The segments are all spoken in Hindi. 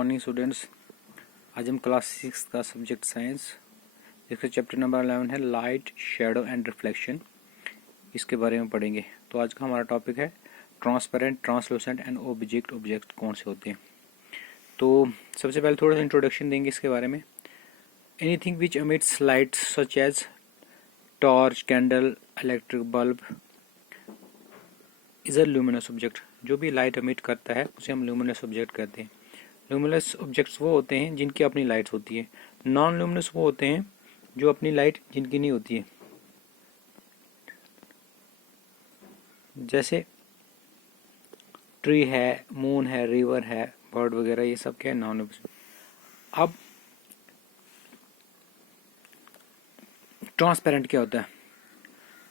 Morning students. आज हम क्लास 6 का सब्जेक्ट साइंस, इसका चैप्टर नंबर 11 है लाइट, शेडो एंड रिफ्लेक्शन। इसके बारे में पढ़ेंगे। तो आज का हमारा टॉपिक है ट्रांसपेरेंट, ट्रांसलूसेंट एंड ऑब्जेक्ट कौन से होते हैं। तो सबसे पहले थोड़ा सा इंट्रोडक्शन देंगे इसके बारे में। Anything which emits light such as torch, candle, electric bulb is a luminous object. जो भी लाइट एमिट करता है उसे हम ल्यूमिनस ऑब्जेक्ट कहते हैं। ल्यूमिनस ऑब्जेक्ट्स वो होते हैं जिनकी अपनी लाइट्स होती है। नॉन ल्यूमिनस वो होते हैं जो अपनी लाइट जिनकी नहीं होती है। जैसे ट्री है, मून है, रिवर है, बर्ड वगैरह, ये सब क्या है, नॉन ल्यूमिनस। अब ट्रांसपेरेंट क्या होता है?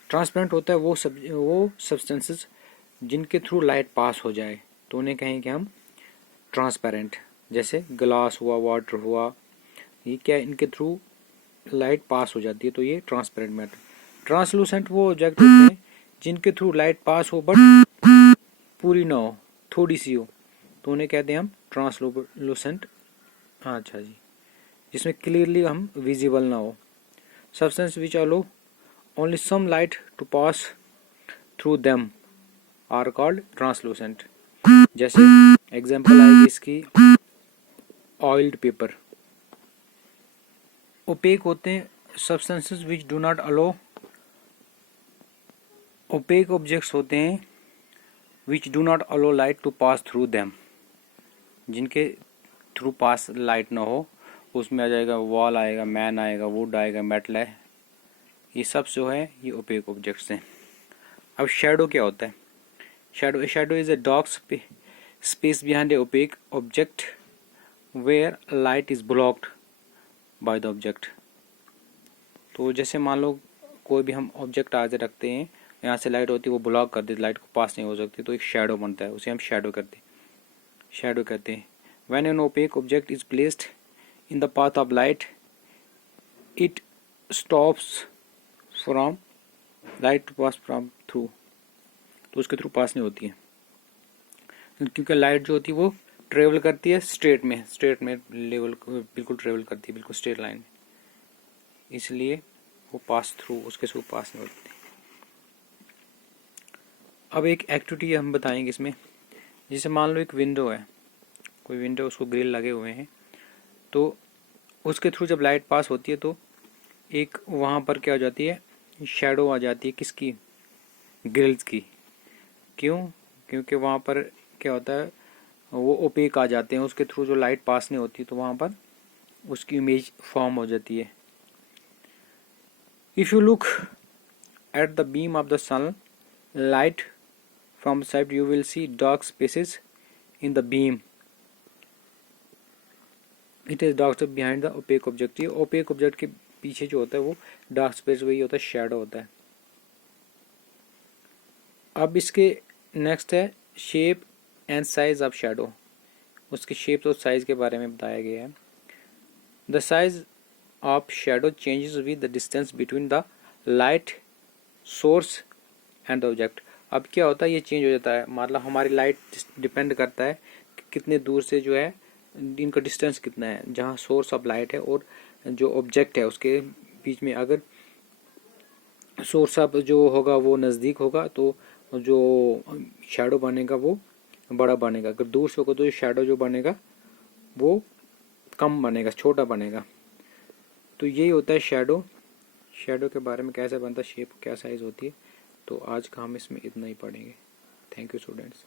ट्रांसपेरेंट होता है वो सब्सटेंसेस जिनके थ्रू लाइट पास हो जाए, तो उन्हें कहेंगे हम ट्रांसपेरेंट। जैसे ग्लास हुआ, वाटर हुआ, ये क्या, इनके थ्रू लाइट पास हो जाती है, तो ये ट्रांसपेरेंट मैटर। ट्रांसलूसेंट वो ऑब्जेक्ट होते हैं जिनके थ्रू लाइट पास हो बट पूरी ना हो, थोड़ी सी हो, तो उन्हें कहते हैं हम ट्रांसलूसेंट। अच्छा जी, जिसमें क्लियरली हम विजिबल ना हो। Substance which allow only some light to pass through them are called translucent. जैसे एग्जांपल आएगी इसकी ऑयल्ड पेपर। ओपेक होते हैं substances which do not allow, opaque objects होते हैं which do not allow light to pass through them, जिनके थ्रू पास लाइट ना हो। उसमें आ जाएगा वॉल, आएगा मैन, आएगा वुड, आएगा मेटल है, ये सब जो है ये ओपेक ऑब्जेक्ट्स हैं। अब शैडो क्या होता है? Shadow is a dark space behind a opaque object where light is blocked by the object. तो जैसे मान लो कोई भी हम ऑब्जेक्ट आगे रखते हैं, यहाँ से लाइट होती है, वो ब्लॉक कर देती, लाइट को पास नहीं हो सकती, तो एक शैडो बनता है, उसे हम शैडो कहते हैं। When an opaque object is placed in the path of light, it stops from light to pass from through, तो उसके थ्रू पास नहीं होती है, क्योंकि लाइट जो होती है वो ट्रेवल करती है स्ट्रेट में लेवल बिल्कुल ट्रेवल करती है, बिल्कुल स्ट्रेट लाइन में, इसलिए वो पास थ्रू, उसके थ्रू पास नहीं होती। अब एक एक्टिविटी हम बताएंगे इसमें। जैसे मान लो एक विंडो है, कोई विंडो, उसको ग्रिल लगे हुए हैं, तो उसके थ्रू जब लाइट पास होती है तो एक वहाँ पर क्या हो जाती है, शैडो आ जाती है। किसकी? ग्रिल्स की। क्यों? क्योंकि वहाँ पर क्या होता है, वो ओपेक आ जाते हैं, उसके थ्रू जो लाइट पास नहीं होती, तो वहाँ पर उसकी इमेज फॉर्म हो जाती है। If you look at the beam of the sun light from side, you will see dark spaces in the beam, it is dark behind the opaque object. ये ओपेक ऑब्जेक्ट के पीछे जो होता है वो डार्क स्पेस, वही होता है शैडो होता है। अब इसके नेक्स्ट है shape and size of shadow. उसके शेप और साइज के बारे में बताया गया है। The size of shadow changes with the distance between the light source and the object. अब क्या होता है, ये चेंज हो जाता है, मतलब हमारी लाइट डिपेंड करता है कि कितने दूर से जो है, इनका डिस्टेंस कितना है, जहाँ सोर्स ऑफ लाइट है और जो ऑब्जेक्ट है उसके बीच में। अगर सोर्स ऑफ जो होगा वो नज़दीक होगा तो जो शैडो बनेगा वो बड़ा बनेगा, अगर दूर से होगा तो शैडो जो बनेगा वो कम बनेगा, छोटा बनेगा। तो यही होता है शैडो के बारे में, कैसे बनता है, शेप क्या साइज होती है। तो आज का हम इसमें इतना ही पढ़ेंगे। Thank you students.